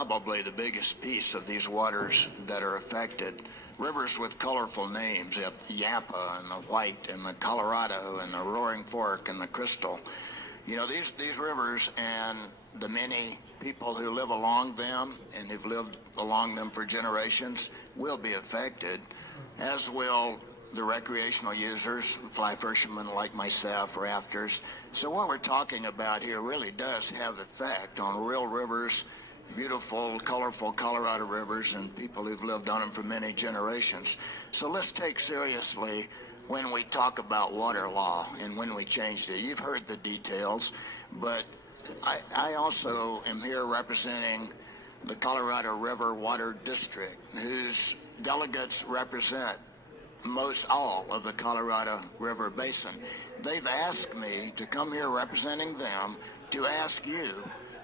Probably the biggest piece of these waters that are affected. Rivers with colorful names, the Yampa and the White and the Colorado and the Roaring Fork and the Crystal. You know, these rivers and the many people who live along them and who've lived along them for generations will be affected, as will the recreational users, fly fishermen like myself, rafters. So what we're talking about here really does have effect on real rivers, beautiful, colorful Colorado rivers, and people who've lived on them for many generations. So let's take seriously when we talk about water law and when we changed it. You've heard the details, but I also am here representing the Colorado River Water District, whose delegates represent most all of the Colorado River Basin. They've asked me to come here representing them to ask you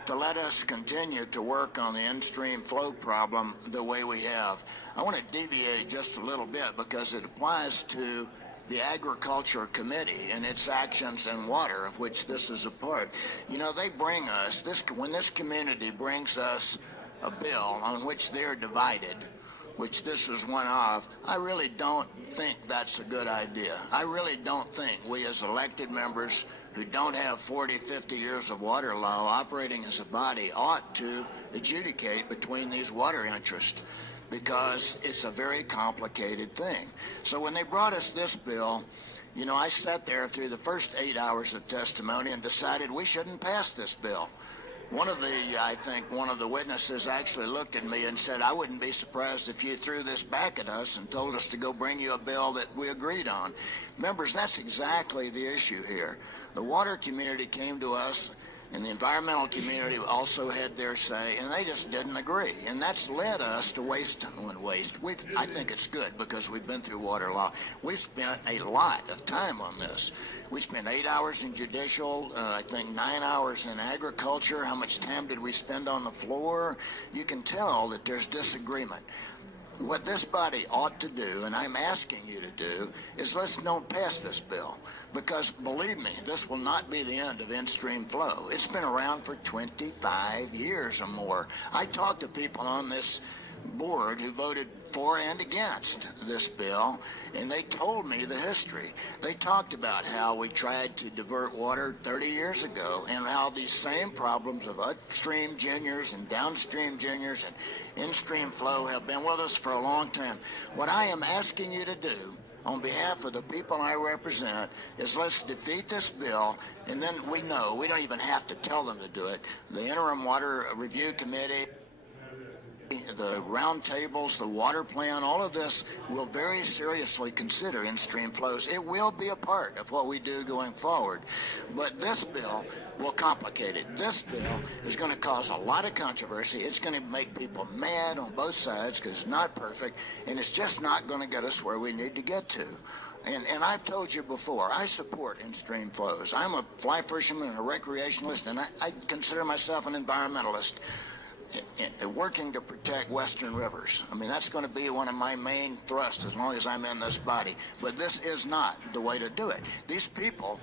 to let us continue to work on the in-stream flow problem the way we have. I want to deviate just a little bit because it applies to the Agriculture Committee and its actions in water, of which this is a part. You know, they bring us, when this community brings us a bill on which they're divided, which this is one of, I really don't think that's a good idea. I really don't think we as elected members who don't have 40, 50 years of water law operating as a body ought to adjudicate between these water interests, because it's a very complicated thing. So when they brought us this bill, you know, I sat there through the first 8 hours of testimony and decided we shouldn't pass this bill. One of the witnesses actually looked at me and said, I wouldn't be surprised if you threw this back at us and told us to go bring you a bill that we agreed on. Members, that's exactly the issue here. The water community came to us, and the environmental community also had their say, and they just didn't agree. And that's led us to waste. I think it's good because we've been through water law. We've spent a lot of time on this. We spent 8 hours in judicial, I think 9 hours in agriculture. How much time did we spend on the floor? You can tell that there's disagreement. What this body ought to do, and I'm asking you to do, is let's don't pass this bill. Because believe me, this will not be the end of in-stream flow. It's been around for 25 years or more. I talked to people on this board who voted for and against this bill, and they told me the history. They talked about how we tried to divert water 30 years ago and how these same problems of upstream juniors and downstream juniors and in-stream flow have been with us for a long time. What I am asking you to do on behalf of the people I represent is let's defeat this bill, and then we know, we don't even have to tell them to do it. The Interim Water Review Committee, the roundtables, the water plan, all of this will very seriously consider in-stream flows. It will be a part of what we do going forward. But this bill will complicate it. This bill is going to cause a lot of controversy. It's going to make people mad on both sides because it's not perfect, and it's just not going to get us where we need to get to. And I've told you before, I support in-stream flows. I'm a fly fisherman and a recreationalist, and I consider myself an environmentalist. Working to protect western rivers. I mean, that's going to be one of my main thrusts as long as I'm in this body. But this is not the way to do it. These people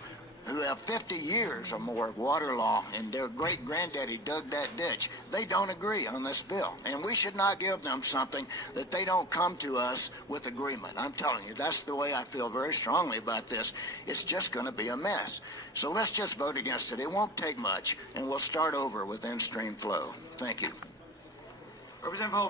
who have 50 years or more of water law and their great-granddaddy dug that ditch, they don't agree on this bill. And we should not give them something that they don't come to us with agreement. I'm telling you, that's the way I feel very strongly about this. It's just going to be a mess. So let's just vote against it. It won't take much, and we'll start over with in-stream flow. Thank you. Representative Hall.